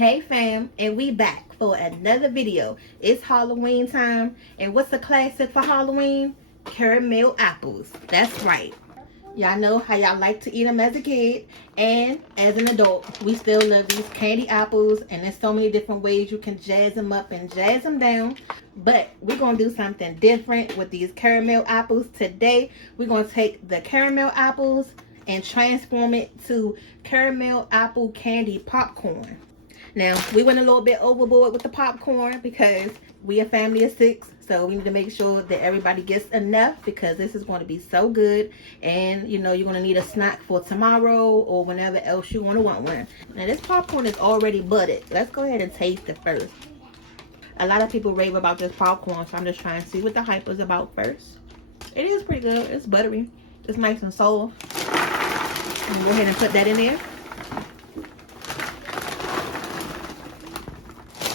Hey fam, and we back for another video. It's Halloween time, and what's a classic for Halloween? Caramel apples. That's right. Y'all know how y'all like to eat them as a kid, and as an adult, we still love these candy apples, and there's so many different ways you can jazz them up and jazz them down. But we're gonna do something different with these caramel apples today. We're gonna take the caramel apples and transform it to caramel apple candy popcorn. Now, we went a little bit overboard with the popcorn because we a family of 6. So we need to make sure that everybody gets enough because this is going to be so good. And, you know, you're going to need a snack for tomorrow or whenever else you want to want one. Now, this popcorn is already buttered. Let's go ahead and taste it first. A lot of people rave about this popcorn, so I'm just trying to see what the hype is about first. It is pretty good. It's buttery. It's nice and soft. I'm going to go ahead and put that in there.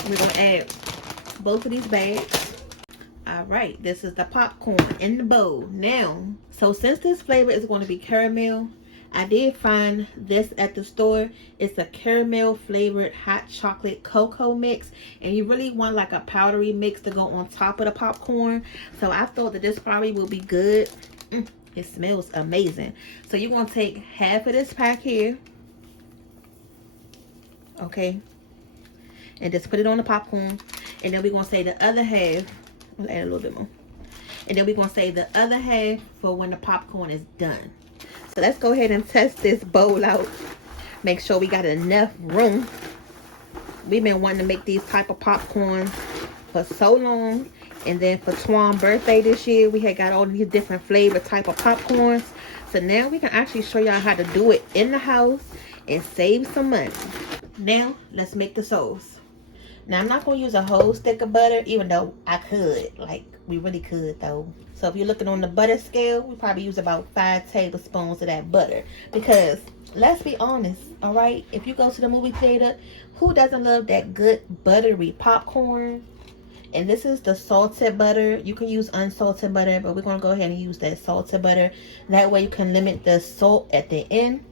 We're going to add both of these bags. Alright, this is the popcorn in the bowl. Now, so since this flavor is going to be caramel, I did find this at the store. It's a caramel flavored hot chocolate cocoa mix. And you really want like a powdery mix to go on top of the popcorn. So I thought that this probably will be good. It smells amazing. So you're going to take half of this pack here. Okay. And just put it on the popcorn. And then we're going to say the other half. We'll add a little bit more. And then we're going to say the other half for when the popcorn is done. So let's go ahead and test this bowl out. Make sure we got enough room. We've been wanting to make these type of popcorn for so long. And then for Twan's birthday this year, we had got all these different flavor type of popcorns. So now we can actually show y'all how to do it in the house and save some money. Now, let's make the sauce. Now, I'm not going to use a whole stick of butter, even though I could. Like, we really could, though. So, if you're looking on the butter scale, we probably use about 5 tablespoons of that butter. Because, let's be honest, all right? If you go to the movie theater, who doesn't love that good buttery popcorn? And this is the salted butter. You can use unsalted butter, but we're going to go ahead and use that salted butter. That way, you can limit the salt at the end.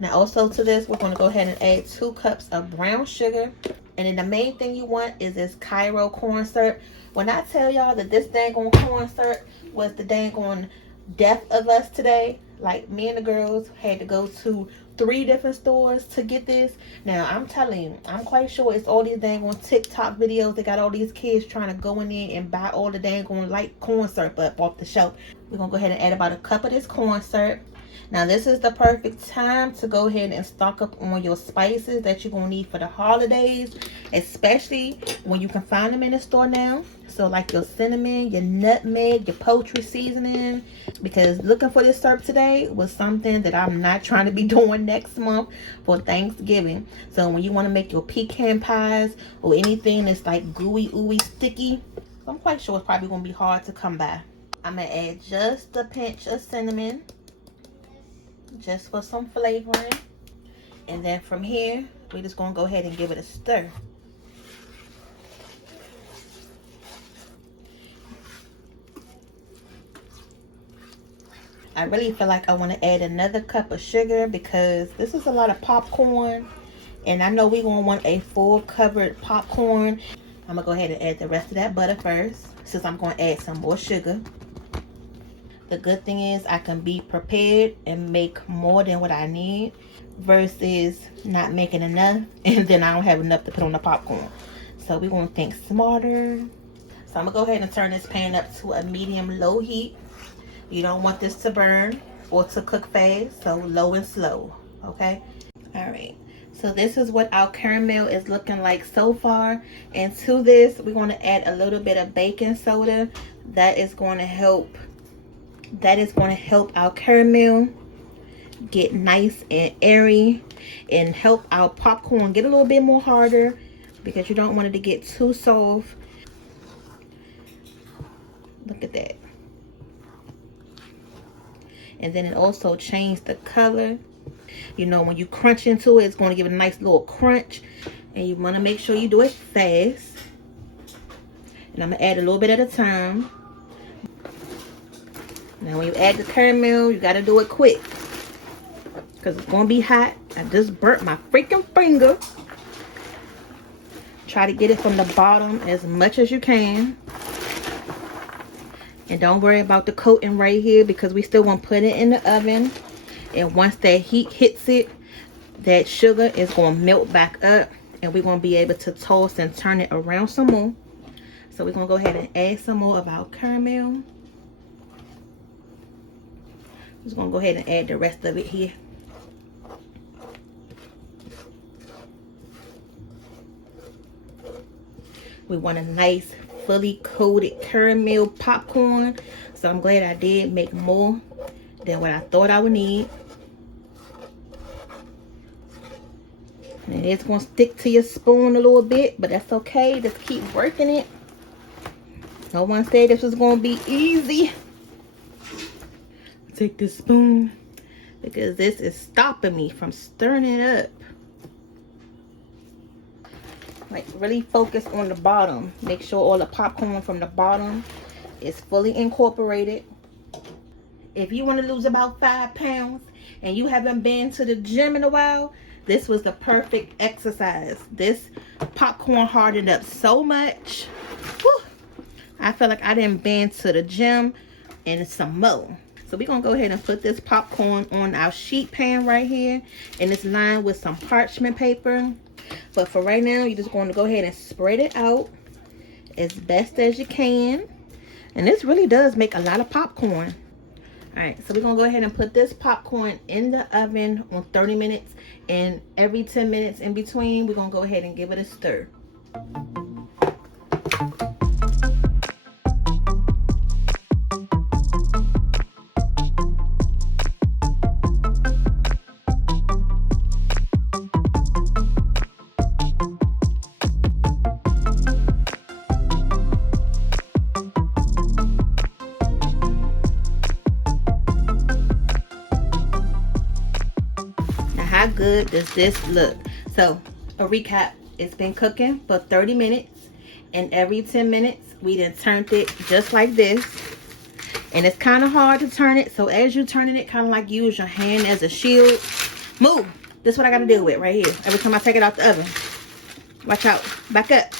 Now, also to this, we're going to go ahead and add 2 cups of brown sugar. And then the main thing you want is this Cairo corn syrup. When I tell y'all that this dang on corn syrup was the dang on death of us today, like me and the girls had to go to 3 different stores to get this. Now, I'm telling you, I'm quite sure it's all these dang on TikTok videos. They got all these kids trying to go in there and buy all the dang on light corn syrup up off the shelf. We're going to go ahead and add about a cup of this corn syrup. Now, this is the perfect time to go ahead and stock up on your spices that you're going to need for the holidays, especially when you can find them in the store now. So, like your cinnamon, your nutmeg, your poultry seasoning. Because looking for this syrup today was something that I'm not trying to be doing next month for Thanksgiving. So, when you want to make your pecan pies or anything that's like gooey, ooey, sticky, I'm quite sure it's probably going to be hard to come by. I'm going to add just a pinch of cinnamon, just for some flavoring. And then from here, we're just going to go ahead and give it a stir. I really feel like I want to add another cup of sugar because this is a lot of popcorn. And I know we're going to want a full covered popcorn. I'm going to go ahead and add the rest of that butter first, since I'm going to add some more sugar. The good thing is I can be prepared and make more than what I need versus not making enough and then I don't have enough to put on the popcorn. So we're going to think smarter. So I'm going to go ahead and turn this pan up to a medium-low heat. You don't want this to burn or to cook fast, so low and slow, okay? All right. So this is what our caramel is looking like so far. And to this, we're going to add a little bit of baking soda. That is going to help our caramel get nice and airy and help our popcorn get a little bit more harder because you don't want it to get too soft. Look at that. And then it also changed the color. You know, when you crunch into it, it's going to give it a nice little crunch. And you want to make sure you do it fast. And I'm going to add a little bit at a time. Now when you add the caramel, you got to do it quick. Because it's going to be hot. I just burnt my freaking finger. Try to get it from the bottom as much as you can. And don't worry about the coating right here, because we still want to put it in the oven. And once that heat hits it, that sugar is going to melt back up, and we're going to be able to toss and turn it around some more. So we're going to go ahead and add some more of our caramel. Just going to go ahead and add the rest of it here. We want a nice fully coated caramel popcorn. So I'm glad I did make more than what I thought I would need. And it's going to stick to your spoon a little bit, but that's okay. Just keep working it. No one said this was going to be easy. Take this spoon, because this is stopping me from stirring it up. Like, really focus on the bottom. Make sure all the popcorn from the bottom is fully incorporated. If you want to lose about 5 pounds and you haven't been to the gym in a while, this was the perfect exercise. This popcorn hardened up so much. Whew. I feel like I didn't been to the gym and some more. So we're going to go ahead and put this popcorn on our sheet pan right here. And it's lined with some parchment paper. But for right now, you're just going to go ahead and spread it out as best as you can. And this really does make a lot of popcorn. Alright, so we're going to go ahead and put this popcorn in the oven on 30 minutes. And every 10 minutes in between, we're going to go ahead and give it a stir. How good does this look? So a recap, it's been cooking for 30 minutes, and every 10 minutes we then turned it just like this. And it's kind of hard to turn it, so as you're turning it, kind of like use your hand as a shield. Move. This is what I got to deal with right here every time I take it out the oven. Watch out. Back up.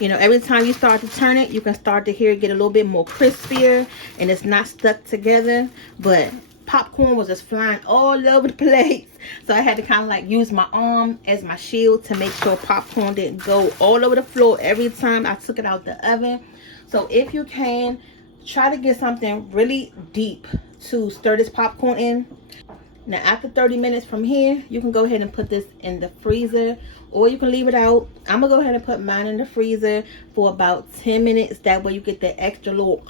You know, every time you start to turn it, you can start to hear it get a little bit more crispier, and it's not stuck together. But popcorn was just flying all over the place, so I had to kind of like use my arm as my shield to make sure popcorn didn't go all over the floor every time I took it out the oven. So if you can, try to get something really deep to stir this popcorn in. Now after 30 minutes from here, you can go ahead and put this in the freezer, or you can leave it out. I'm gonna go ahead and put mine in the freezer for about 10 minutes. That way you get that extra little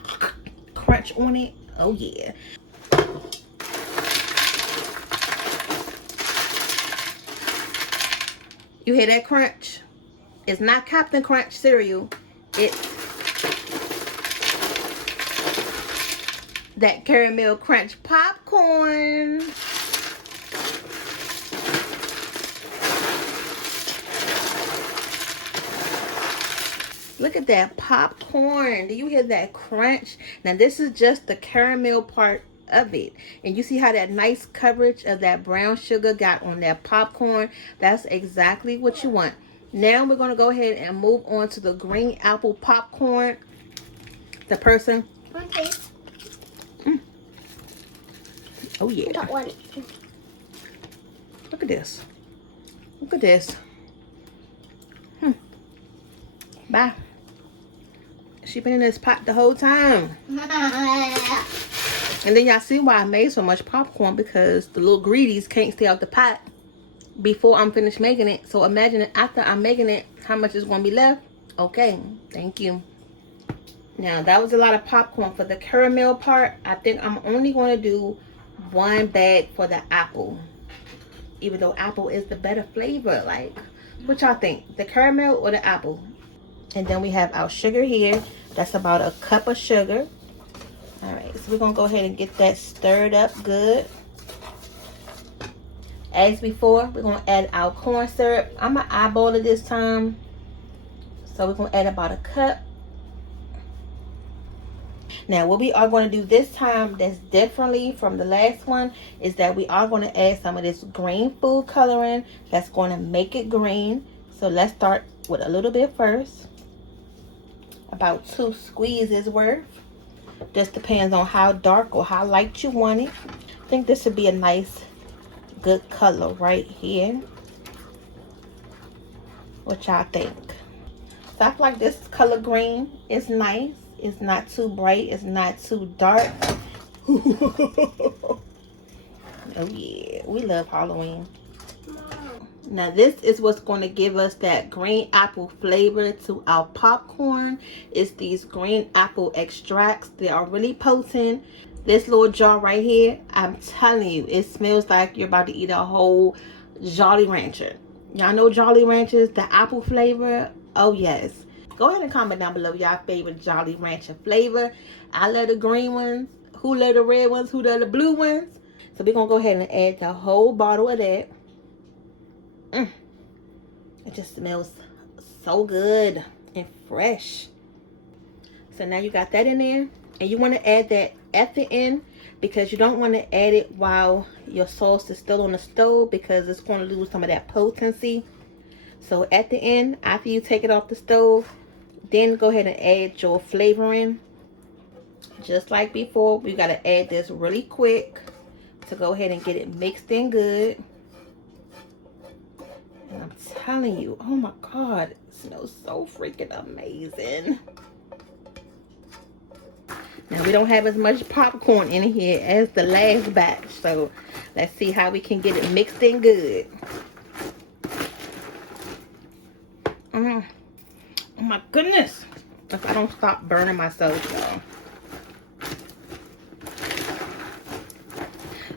crunch on it. Oh yeah. You hear that crunch? It's not Captain Crunch cereal. It's that caramel crunch popcorn. Look at that popcorn. Do you hear that crunch? Now this is just the caramel part of it, and you see how that nice coverage of that brown sugar got on that popcorn. That's exactly what you want. Now we're going to go ahead and move on to the green apple popcorn. The person. Okay. Oh yeah. Got one. Look at this. Look at this. Bye. She been in this pot the whole time. And then y'all see why I made so much popcorn, because the little greedies can't stay out the pot before I'm finished making it. So imagine after I'm making it, how much is going to be left. Okay, thank you. Now that was a lot of popcorn for the caramel part. I think I'm only going to do 1 bag for the apple, even though apple is the better flavor. Like, what y'all think, the caramel or the apple? And then we have our sugar here. That's about a cup of sugar. All right, so we're gonna go ahead and get that stirred up good. As before, we're gonna add our corn syrup. I'm gonna eyeball it this time, so we're gonna add about a cup. Now what we are going to do this time that's differently from the last one is that we are going to add some of this green food coloring that's going to make it green. So let's start with a little bit first. About 2 squeezes worth. Just depends on how dark or how light you want it. I think this would be a nice, good color right here. What y'all think? So I feel like this color green is nice. It's not too bright. It's not too dark. Oh yeah, we love Halloween. Now this is what's going to give us that green apple flavor to our popcorn. It's these green apple extracts. They are really potent. This little jar right here, I'm telling you, it smells like you're about to eat a whole Jolly Rancher. Y'all know Jolly Ranchers, the apple flavor? Oh yes. Go ahead and comment down below y'all favorite Jolly Rancher flavor. I love the green ones. Who love the red ones? Who love the blue ones? So we're going to go ahead and add the whole bottle of that. It just smells so good and fresh. So now you got that in there, and you want to add that at the end because you don't want to add it while your sauce is still on the stove because it's going to lose some of that potency. So at the end, after you take it off the stove, then go ahead and add your flavoring. Just like before, we got to add this really quick to go ahead and get it mixed in good. And I'm telling you, oh my God, it smells so freaking amazing. Now we don't have as much popcorn in here as the last batch, so let's see how we can get it mixed in good. Oh my goodness. If I don't stop burning myself, y'all.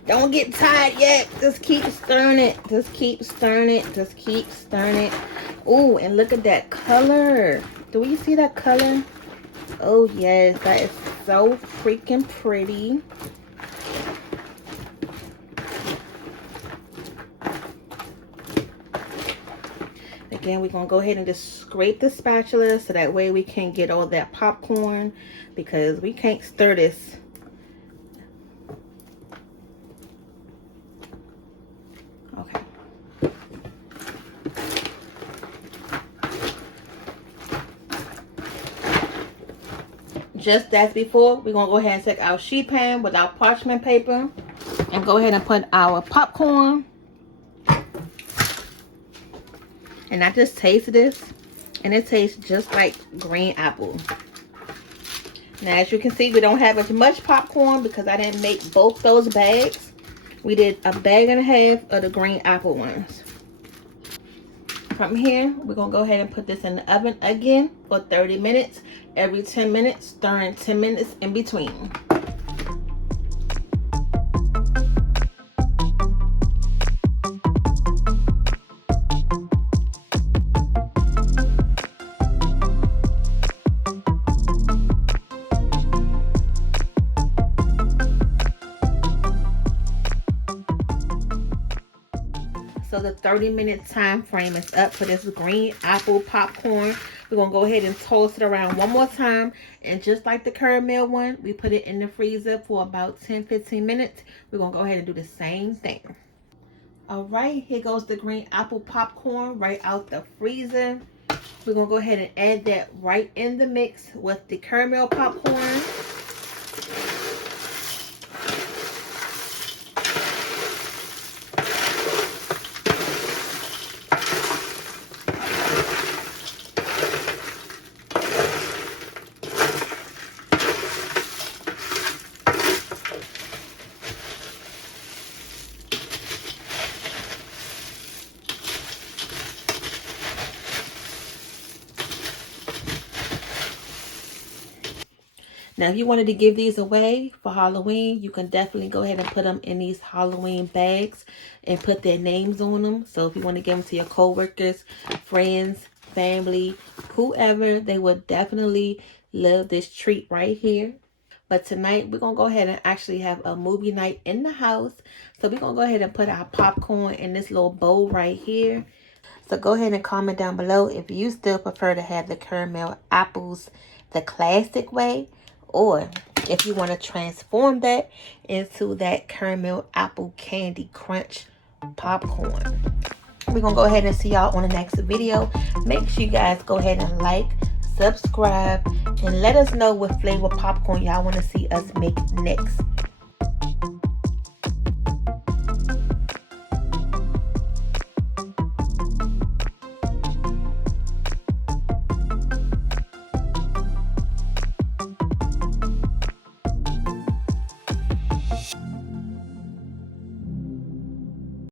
Don't get tired yet. Just keep stirring it. Just keep stirring it. Just keep stirring it. Oh, and look at that color. Do you see that color? Oh, yes. That is so freaking pretty. Again, we're going to go ahead and just scrape the spatula so that way we can get all that popcorn because we can't stir this. Okay. Just as before, we're going to go ahead and take our sheet pan with our parchment paper and go ahead and put our popcorn. And I just tasted this, and it tastes just like green apple. Now, as you can see, we don't have as much popcorn because I didn't make both those bags. We did a bag and a half of the green apple ones. From here, we're going to go ahead and put this in the oven again for 30 minutes. Every 10 minutes, stirring 10 minutes in between. So the 30-minute time frame is up for this green apple popcorn. We're going to go ahead and toss it around one more time. And just like the caramel one, we put it in the freezer for about 10-15 minutes. We're going to go ahead and do the same thing. All right, here goes the green apple popcorn right out the freezer. We're going to go ahead and add that right in the mix with the caramel popcorn. Now, if you wanted to give these away for Halloween, you can definitely go ahead and put them in these Halloween bags and put their names on them. So if you want to give them to your co-workers, friends, family, whoever, they would definitely love this treat right here. But tonight, we're going to go ahead and actually have a movie night in the house. So we're going to go ahead and put our popcorn in this little bowl right here. So go ahead and comment down below if you still prefer to have the caramel apples the classic way, or if you want to transform that into that caramel apple candy crunch popcorn. we're going to go ahead and see y'all on the next video. Make sure you guys go ahead and like, subscribe, and let us know what flavor popcorn y'all want to see us make next.